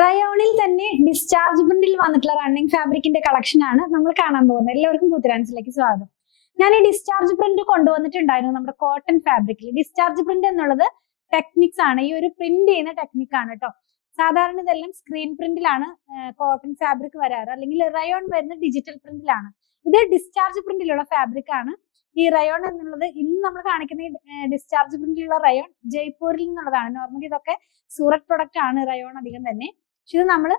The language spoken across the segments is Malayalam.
റയോണിൽ തന്നെ ഡിസ്ചാർജ് പ്രിന്റിൽ വന്നിട്ടുള്ള റണ്ണിങ് ഫാബ്രിക്കിന്റെ കളക്ഷൻ ആണ് നമ്മൾ കാണാൻ പോകുന്നത്. എല്ലാവർക്കും പുത്തരാൻസിലേക്ക് സ്വാഗതം. ഞാൻ ഈ ഡിസ്ചാർജ് പ്രിന്റ് കൊണ്ടുവന്നിട്ടുണ്ടായിരുന്നു നമ്മുടെ കോട്ടൺ ഫാബ്രിക്കിൽ. ഡിസ്ചാർജ് പ്രിന്റ് എന്നുള്ളത് ടെക്നിക്സ് ആണ്, ഈ ഒരു പ്രിന്റ് ചെയ്യുന്ന ടെക്നിക് ആണ് കേട്ടോ. സാധാരണ ഇതെല്ലാം സ്ക്രീൻ പ്രിന്റിലാണ് കോട്ടൺ ഫാബ്രിക് വരാറ്, അല്ലെങ്കിൽ റയോൺ വരുന്ന ഡിജിറ്റൽ പ്രിന്റിലാണ്. ഇത് ഡിസ്ചാർജ് പ്രിന്റിലുള്ള ഫാബ്രിക് ആണ്. ഈ റയോൺ എന്നുള്ളത് ഇന്ന് നമ്മൾ കാണിക്കുന്ന ഈ ഡിസ്ചാർജ് പ്രിന്റിലുള്ള റയോൺ ജയ്പൂരിൽ നിന്നുള്ളതാണ്. നോർമലി ഇതൊക്കെ സൂറത്ത് പ്രൊഡക്റ്റ് ആണ് റയോൺ അധികം തന്നെ. പക്ഷെ ഇത് നമ്മൾ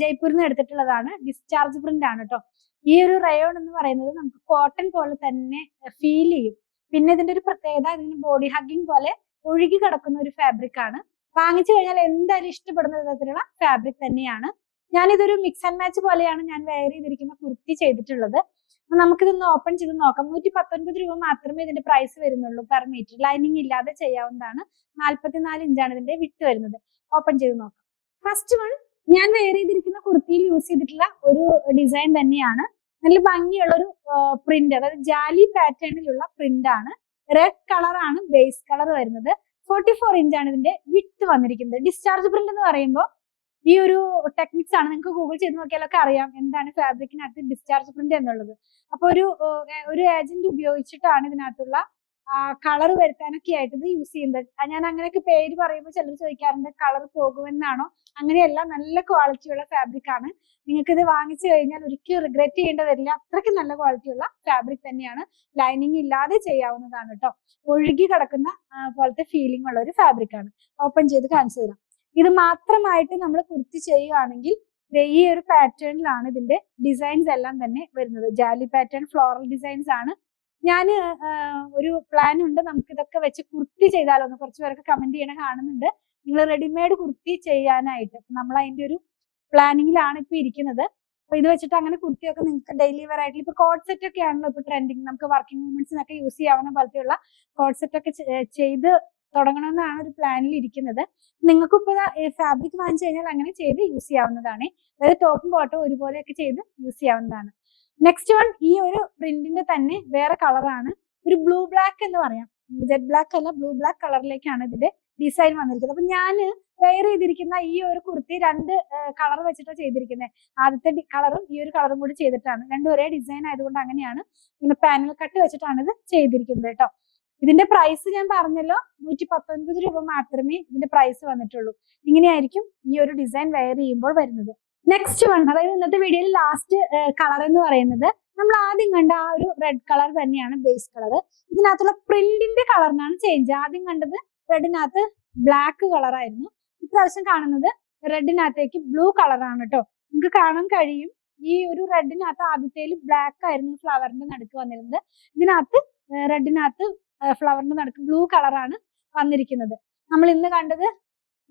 ജയ്പൂരിൽ നിന്ന് എടുത്തിട്ടുള്ളതാണ്. ഡിസ്ചാർജ് പ്രിന്റ് ആണ് കേട്ടോ. ഈ ഒരു റയോൺ എന്ന് പറയുന്നത് നമുക്ക് കോട്ടൺ പോലെ തന്നെ ഫീൽ ചെയ്യും. പിന്നെ ഇതിന്റെ ഒരു പ്രത്യേകത, ഇതിന് ബോഡി ഹഗ്ഗിങ് പോലെ ഒഴുകി കിടക്കുന്ന ഒരു ഫാബ്രിക് ആണ്. വാങ്ങിച്ചു കഴിഞ്ഞാൽ എന്തായാലും ഇഷ്ടപ്പെടുന്ന വിധത്തിലുള്ള ഫാബ്രിക് തന്നെയാണ്. ഞാനിതൊരു മിക്സ് ആൻഡ് മാച്ച് പോലെയാണ് ഞാൻ വെയർ ചെയ്തിരിക്കുന്ന കുർത്തി ചെയ്തിട്ടുള്ളത്. നമുക്കിതൊന്ന് ഓപ്പൺ ചെയ്ത് നോക്കാം. 119 രൂപ മാത്രമേ ഇതിന്റെ പ്രൈസ് വരുന്നുള്ളൂ പെർ മീറ്റർ. ലൈനിങ് ഇല്ലാതെ ചെയ്യാവുന്നതാണ്. 44 ഇഞ്ചാണ് ഇതിന്റെ വിട്ട് വരുന്നത്. ഓപ്പൺ ചെയ്ത് നോക്കാം. ഫസ്റ്റ് വൺ, ഞാൻ വെയർ ചെയ്തിരിക്കുന്ന കുർത്തിയിൽ യൂസ് ചെയ്തിട്ടുള്ള ഒരു ഡിസൈൻ തന്നെയാണ്. നല്ല ഭംഗിയുള്ള ഒരു പ്രിന്റ്, അതായത് ജാലി പാറ്റേണിലുള്ള പ്രിന്റ് ആണ്. റെഡ് കളർ ആണ് ബേസ് കളർ വരുന്നത്. 44 ഇഞ്ചാണ് ഇതിന്റെ വിട്ട് വന്നിരിക്കുന്നത്. ഡിസ്ചാർജ് പ്രിന്റ് എന്ന് പറയുമ്പോൾ ഈ ഒരു ടെക്നിക്സ് ആണ്. നിങ്ങൾക്ക് ഗൂഗിൾ ചെയ്ത് നോക്കിയാലൊക്കെ അറിയാം എന്താണ് ഫാബ്രിക്കിനകത്ത് ഡിസ്ചാർജ് പ്രിന്റ് എന്നുള്ളത്. അപ്പൊ ഒരു ഏജന്റ് ഉപയോഗിച്ചിട്ടാണ് ഇതിനകത്തുള്ള കളർ വരുത്താനൊക്കെ ആയിട്ട് ഇത് യൂസ് ചെയ്യുന്നത്. ഞാൻ അങ്ങനെയൊക്കെ പേര് പറയുമ്പോൾ ചിലർ ചോദിക്കാറുണ്ട് കളർ പോകുമെന്നാണോ. അങ്ങനെയല്ല, നല്ല ക്വാളിറ്റിയുള്ള ഫാബ്രിക് ആണ്. നിങ്ങൾക്ക് ഇത് വാങ്ങിച്ചു കഴിഞ്ഞാൽ ഒരിക്കലും റിഗ്രറ്റ് ചെയ്യേണ്ടി വരില്ല. അത്രയ്ക്ക് നല്ല ക്വാളിറ്റിയുള്ള ഫാബ്രിക് തന്നെയാണ്. ലൈനിങ് ഇല്ലാതെ ചെയ്യാവുന്നതാണ് കേട്ടോ. ഒഴുകി കിടക്കുന്ന പോലത്തെ ഫീലിംഗ് ഉള്ള ഒരു ഫാബ്രിക് ആണ്. ഓപ്പൺ ചെയ്ത് കാണിച്ചു തരാം. ഇത് മാത്രമായിട്ട് നമ്മൾ കുർത്തി ചെയ്യുകയാണെങ്കിൽ ഈ ഒരു പാറ്റേണിലാണ് ഇതിന്റെ ഡിസൈൻസ് എല്ലാം തന്നെ വരുന്നത്. ജാലി പാറ്റേൺ ഫ്ലോറൽ ഡിസൈൻസ് ആണ്. ഞാൻ ഒരു പ്ലാൻ ഉണ്ട്, നമുക്ക് ഇതൊക്കെ വെച്ച് കുർത്തി ചെയ്താലോ എന്ന് കുറച്ച് പേരൊക്കെ കമന്റ് ചെയ്യണ കാണുന്നുണ്ട്. നിങ്ങൾ റെഡിമെയ്ഡ് കുർത്തി ചെയ്യാനായിട്ട് നമ്മൾ അതിന്റെ ഒരു പ്ലാനിങ്ങിലാണ് ഇപ്പൊ ഇരിക്കുന്നത്. അപ്പൊ ഇത് വെച്ചിട്ട് അങ്ങനെ കുർത്തിയൊക്കെ നിങ്ങൾക്ക് ഡെയിലി വെയർ ആയിട്ട് ഇപ്പൊ കോഡ് സെറ്റ് ഒക്കെ ആണല്ലോ ഇപ്പൊ ട്രെൻഡിങ്. നമുക്ക് വർക്കിംഗ് വുമൻസിനൊക്കെ യൂസ് ചെയ്യാവുന്ന പോലത്തെയുള്ള കോഡ് സെറ്റ് ഒക്കെ ചെയ്ത് തുടങ്ങണമെന്നാണ് ഒരു പ്ലാനിൽ ഇരിക്കുന്നത്. നിങ്ങൾക്ക് ഇപ്പൊ ഫാബ്രിക് വാങ്ങിച്ചു കഴിഞ്ഞാൽ അങ്ങനെ ചെയ്ത് യൂസ് ചെയ്യാവുന്നതാണ്. അതായത് ടോപ്പും ബോട്ടവും ഒരുപോലെയൊക്കെ ചെയ്ത് യൂസ് ചെയ്യാവുന്നതാണ്. നെക്സ്റ്റ് വൺ, ഈ ഒരു പ്രിന്റിന്റെ തന്നെ വേറെ കളറാണ്. ഒരു ബ്ലൂ ബ്ലാക്ക് എന്ന് പറയാം. ജെറ്റ് ബ്ലാക്ക് അല്ല, ബ്ലൂ ബ്ലാക്ക് കളറിലേക്കാണ് ഇതിന്റെ ഡിസൈൻ വന്നിരിക്കുന്നത്. അപ്പൊ ഞാൻ വെയർ ചെയ്തിരിക്കുന്ന ഈ ഒരു കുർത്തി രണ്ട് കളർ വെച്ചിട്ടാണ് ചെയ്തിരിക്കുന്നത്. ആദ്യത്തെ കളറും ഈ ഒരു കളറും കൂടി ചെയ്തിട്ടാണ്. രണ്ടും ഒരേ ഡിസൈൻ ആയതുകൊണ്ട് അങ്ങനെയാണ്. ഇങ്ങനെ പാനൽ കട്ട് വെച്ചിട്ടാണ് ഇത് ചെയ്തിരിക്കുന്നത് കേട്ടോ. ഇതിന്റെ പ്രൈസ് ഞാൻ പറഞ്ഞല്ലോ, 119 രൂപ മാത്രമേ ഇതിന്റെ പ്രൈസ് വന്നിട്ടുള്ളൂ. ഇങ്ങനെയായിരിക്കും ഈ ഒരു ഡിസൈൻ വെയർ ചെയ്യുമ്പോൾ വരുന്നത്. നെക്സ്റ്റ് വൺ, അതായത് ഇന്നത്തെ വീഡിയോയിൽ ലാസ്റ്റ് കളർ എന്ന് പറയുന്നത് നമ്മൾ ആദ്യം കണ്ട ആ ഒരു റെഡ് കളർ തന്നെയാണ് ബേസ് കളർ. ഇതിനകത്തുള്ള പ്രിന്റിന്റെ കളറിനാണ് ചേഞ്ച്. ആദ്യം കണ്ടത് റെഡിനകത്ത് ബ്ലാക്ക് കളർ ആയിരുന്നു. ഇപ്രാവശ്യം കാണുന്നത് റെഡിനകത്തേക്ക് ബ്ലൂ കളറാണ് കേട്ടോ. നിങ്ങൾക്ക് കാണാൻ കഴിയും, ഈ ഒരു റെഡിനകത്ത് ആദ്യത്തേൽ ബ്ലാക്ക് ആയിരുന്നു ഫ്ലവറിന്റെ നടുക്ക് വന്നിരുന്നത്. ഇതിനകത്ത് റെഡിനകത്ത് ഫ്ലവറിന്റെ നടുക്ക് ബ്ലൂ കളറാണ് വന്നിരിക്കുന്നത്. നമ്മൾ ഇന്ന് കണ്ടത്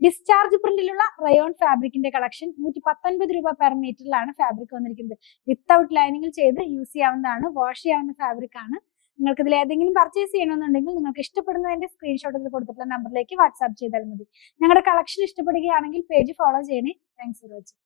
ഡിസ്ചാർജ് പ്രിന്റിലുള്ള റയോൺ ഫാബ്രിക്കിന്റെ കളക്ഷൻ. 119 രൂപ പെർ മീറ്ററിലാണ് ഫാബ്രിക് വന്നിരിക്കുന്നത്. വിത്തൗട്ട് ലൈനിങ്ങിൽ ചെയ്ത് യൂസ് ചെയ്യാവുന്നതാണ്. വാഷ് ചെയ്യാവുന്ന ഫാബ്രിക് ആണ്. നിങ്ങൾക്ക് ഇതിൽ ഏതെങ്കിലും പർച്ചേസ് ചെയ്യണമെന്നുണ്ടെങ്കിൽ നിങ്ങൾക്ക് ഇഷ്ടപ്പെടുന്നതിന്റെ സ്ക്രീൻഷോട്ട് ഇതിൽ കൊടുത്തിട്ടുള്ള നമ്പറിലേക്ക് വാട്സാപ്പ് ചെയ്താൽ മതി. ഞങ്ങളുടെ കളക്ഷൻ ഇഷ്ടപ്പെടുകയാണെങ്കിൽ പേജ് ഫോളോ ചെയ്യണേ. Thanks for watching.